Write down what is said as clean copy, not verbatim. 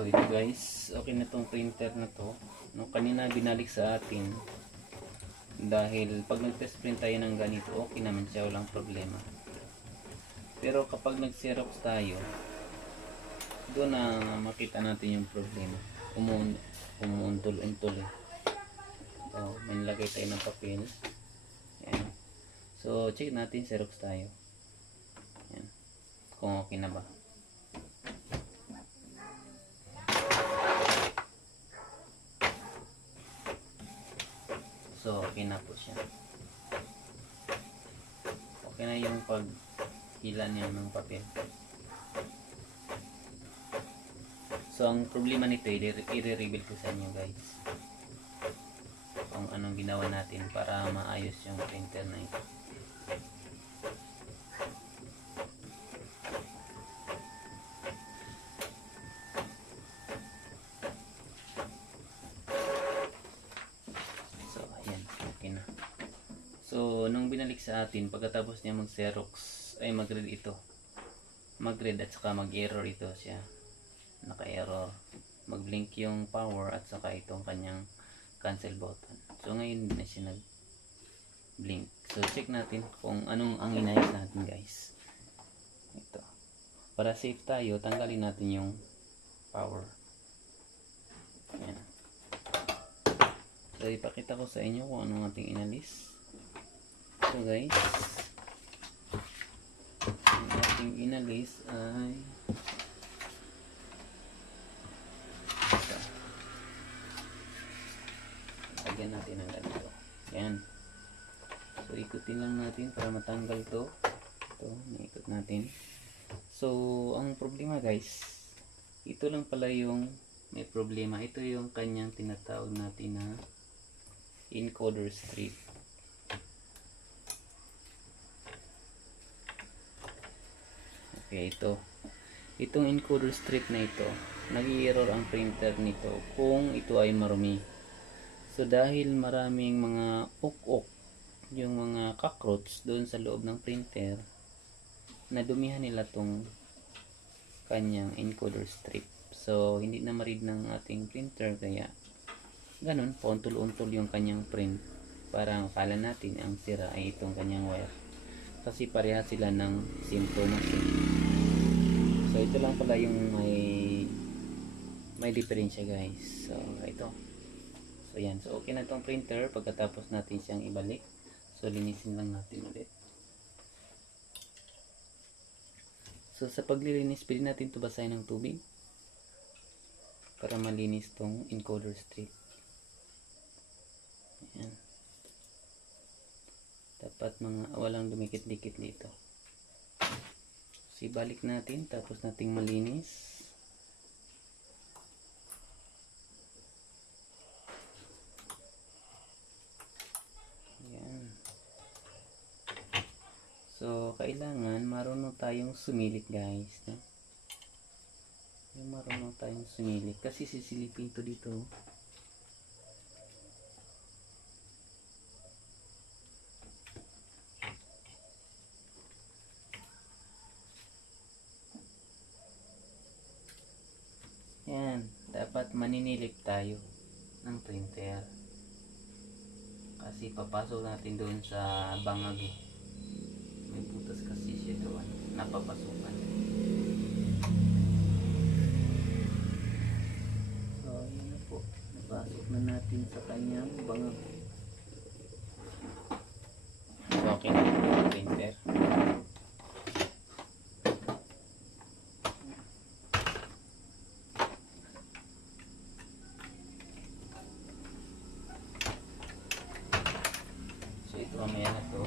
So ito guys, okay na tong printer na to. No, kanina binalik sa atin dahil pag nag-test print tayo ng ganito, okay naman siya, walang problema. Pero kapag nag-xerox tayo, doon na makita natin yung problema. Umuuntol-untol eh. So, may nilagay tayo ng papel. Yan. So, check natin, xerox tayo. Yan. Kung okay na ba. So, okay na po siya. Okay na yung pag-hila niya ng papel. So, ang problema nito, i-reveal ko sa inyo guys. Kung anong ginawa natin para maayos yung printer na ito. So, nung binalik sa atin, pagkatapos niya mag-xerox, ay mag-read ito. Mag-read at saka mag-error ito siya. Naka-error. Mag-blink yung power at saka itong kanyang cancel button. So, ngayon na siya nag-blink. So, check natin kung anong ang inayos natin guys. Ito. Para safe tayo, tanggalin natin yung power. Ayan. So, ipakita ko sa inyo kung anong ating inalis. So guys, ang ating inalis ay ito. Lagyan natin ng ganito. Yan. So ikutin lang natin para matanggal to. Ito, naikot natin. So ang problema guys, ito lang pala yung may problema. Ito yung kanyang tinatawag natin na encoder strip. Okay, itong encoder strip na ito, nag-i-error ang printer nito kung ito ay marumi. So dahil maraming mga uk-uk, yung mga cockroach doon sa loob ng printer, nadumihan nila tong kanyang encoder strip. So hindi na ma-read ng ating printer, kaya ganun, pauntol-untol yung kanyang print. Parang akala natin ang sira ay itong kanyang wire. Kasi pareha sila ng simptomas. So ito lang pala yung may diferensya guys. So ito. So yan. So okay na itong printer pagkatapos natin siyang ibalik. So linisin lang natin ulit. So sa paglilinis, pwede natin ito basahin ng tubig para malinis tong encoder strip. Ayan. Dapat walang dumikit-dikit dito. So, ibalik natin tapos nating malinis. Ayan. So kailangan marunong tayong sumilit guys, no? Marunong tayong sumilit kasi sisilipin to dito. Yan, dapat maninilip tayo ng printer kasi papasok natin doon sa bangag eh. May butas kasi siya doon, napapasukan. So yun na po, napasok na natin sa kanyang bangag. So okay na yung printer. Mamaya na to.